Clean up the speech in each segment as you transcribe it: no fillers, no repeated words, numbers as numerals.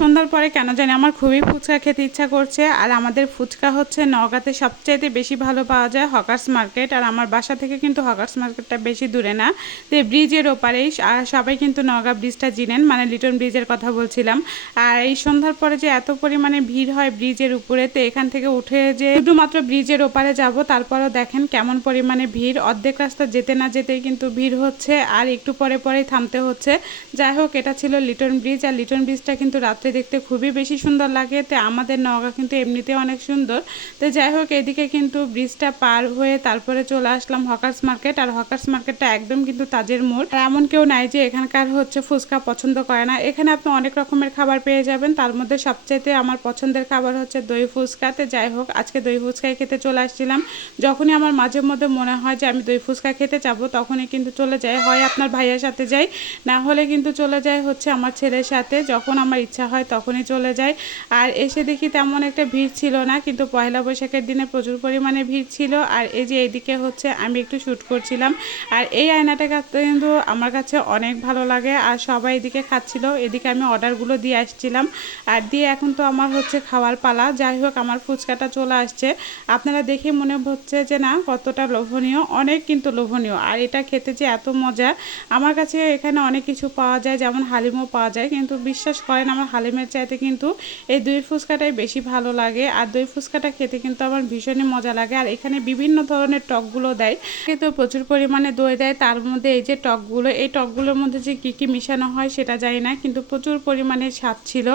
সন্ধ্যার পরে কেন জানি আমার খুবই ফুচকা খেতে ইচ্ছা করছে। আর আমাদের ফুচকা হচ্ছে নওগাঁতে সবচাইতে বেশি ভালো পাওয়া যায় হকার্স মার্কেট। আর আমার বাসা থেকে কিন্তু হকার্স মার্কেটটা বেশি দূরে না, তো ব্রিজের ওপারেই। আর সবাই কিন্তু নওগাঁ ব্রিজটা চিনেন, মানে লিটন ব্রিজের কথা বলছিলাম। আর এই সন্ধ্যার পরে যে এত পরিমাণে ভিড় হয় ব্রিজের উপরে, তো এখান থেকে উঠে যে শুধুমাত্র ব্রিজের ওপারে যাব, তারপরেও দেখেন কেমন পরিমাণে ভিড়। অর্ধেক রাস্তা যেতে না যেতেই কিন্তু ভিড় হচ্ছে, আর একটু পরে পরেই থামতে হচ্ছে। যাই হোক, এটা ছিল লিটন ব্রিজ। আর লিটন ব্রিজটা কিন্তু রাত্রে দেখতে খুবই বেশি সুন্দর লাগে। তো আমাদের নওগাঁ কিন্তু এমনিতে অনেক সুন্দর। তো যাই হোক, এদিকে কিন্তু ব্রিজটা পার হয়ে তারপরে চলে আসলাম হকার্স মার্কেট। আর হকার্স মার্কেটটা একদম কিন্তু তাজের মোড়। আর এমন কেউ নাই যে এখানকার হচ্ছে ফুচকা পছন্দ করে না। এখানে আপনি অনেক রকমের খাবার পেয়ে যাবেন, তার মধ্যে সবচেয়ে আমার পছন্দের খাবার হচ্ছে দই ফুচকাতে। যাই হোক, আজকে দই ফুচকাই খেতে চলে আসছিলাম। যখনই আমার মাঝে মধ্যে মনে হয় যে আমি দই ফুচকা খেতে যাবো, তখনই কিন্তু চলে যাই, হয় আপনার ভাইয়ের সাথে যাই, না হলে কিন্তু চলে যায় হচ্ছে আমার ছেলের সাথে। যখন আমার ইচ্ছা হয় তখনই চলে যায়। আর এসে দেখি তেমন একটা ভিড় ছিল না, কিন্তু পয়লা বৈশাখের দিনে প্রচুর পরিমাণে ভিড় ছিল। আর এই যে এইদিকে হচ্ছে আমি একটু শ্যুট করছিলাম। আর এই আয়নাটা কিন্তু আমার কাছে অনেক ভালো লাগে। আর সবাই এদিকে খাচ্ছিল, এদিকে আমি অর্ডারগুলো দিয়ে আসছিলাম। আর দিয়ে এখন তো আমার হচ্ছে খাওয়ার পালা। যাই হোক, আমার ফুচকাটা চলে আসছে। আপনারা দেখে মনে হচ্ছে যে না কতটা লোভনীয়, অনেক কিন্তু লোভনীয়। আর এটা খেতে যে এত মজা, আমার কাছে এখানে অনেক কিছু পাওয়া যায়, যেমন হালিমও পাওয়া যায়, কিন্তু বিশ্বাস করেন আমার হালিমের চাইতে কিন্তু এই দই ফুচকাটাই বেশি ভালো লাগে। আর দই ফুচকাটা খেতে কিন্তু আমার ভীষণই মজা লাগে। আর এখানে বিভিন্ন ধরনের টকগুলো দেয়, কিন্তু প্রচুর পরিমাণে দই দেয়। তার মধ্যে এই যে টকগুলো, এই টকগুলোর মধ্যে যে কী কী মিশানো হয় সেটা জানি না, কিন্তু প্রচুর পরিমাণে স্বাদ ছিল।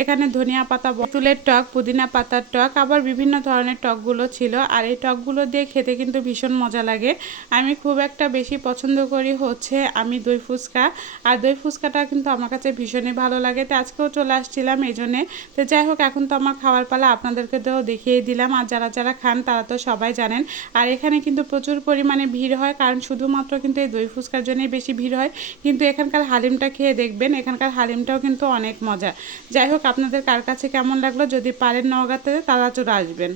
এখানে ধনিয়া পাতা, তেঁতুলের টক, পুদিনা পাতার টক, আবার বিভিন্ন ধরনের টকগুলো ছিল। আর এই টকগুলো দিয়ে খেতে কিন্তু ভীষণ মজা লাগে। আমি খুব একটা বেশি পছন্দ করি হচ্ছে আমি দই ফুচকা। আর দই ফুচকাটা কিন্তু আমার কাছে ভীষণই ভালো লাগে। তো আজকেও চলে আসছিলাম এই জন্যে। তো যাই হোক, এখন তো আমার খাওয়ার পালা, আপনাদেরকে তো দেখিয়ে দিলাম। আর যারা যারা খান তারা তো সবাই জানেন। আর এখানে কিন্তু প্রচুর পরিমাণে ভিড় হয়, কারণ শুধুমাত্র কিন্তু এই দই ফুচকার জন্যই বেশি ভিড় হয়। কিন্তু এখানকার হালিমটা খেয়ে দেখবেন, এখানকার হালিমটাও কিন্তু অনেক মজা। যাই হোক, আপনাদের কার কাছে কেমন লাগলো, যদি পারেন নওগাঁতে তারা চলে আসবেন।